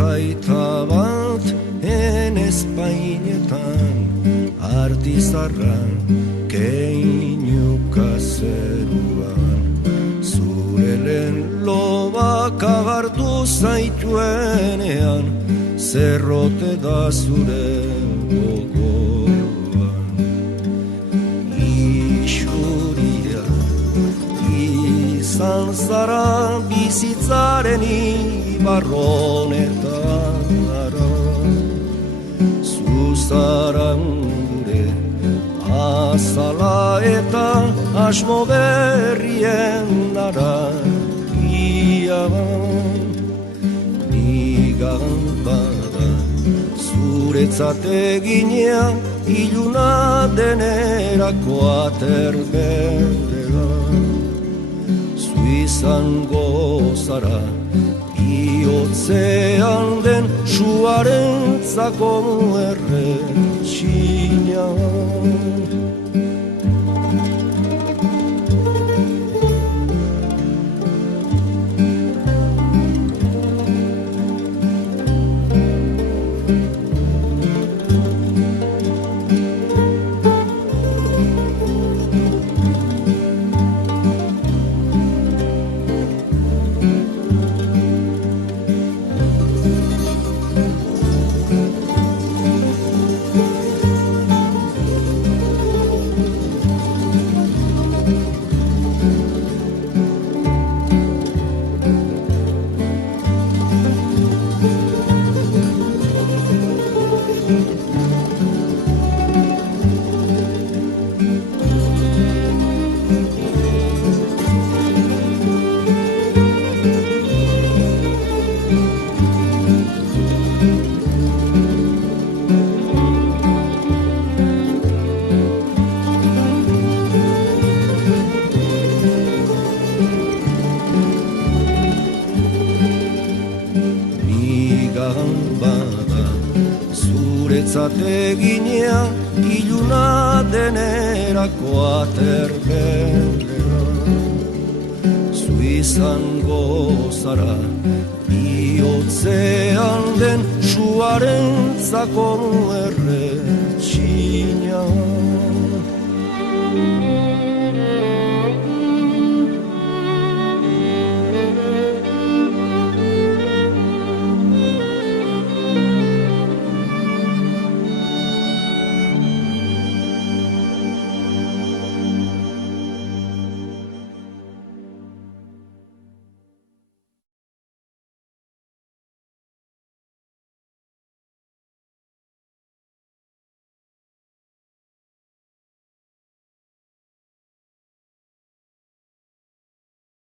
Hogeita bat Espainetan artizarran keinuka zeruan zure lehen lobak agartu zaituenean zerrote da zure gogoan isuria izan zara bizitzaren ibarronetara zuzaren gure azala eta asmo berrien aragia nigan bada zuretzat eginea iluna denerako aterberdea zu izango zara bihotzean den suarentzako erretxina Eginea iluna denerako aterberdea zu izango zara bihotzean den suarentzako erretxina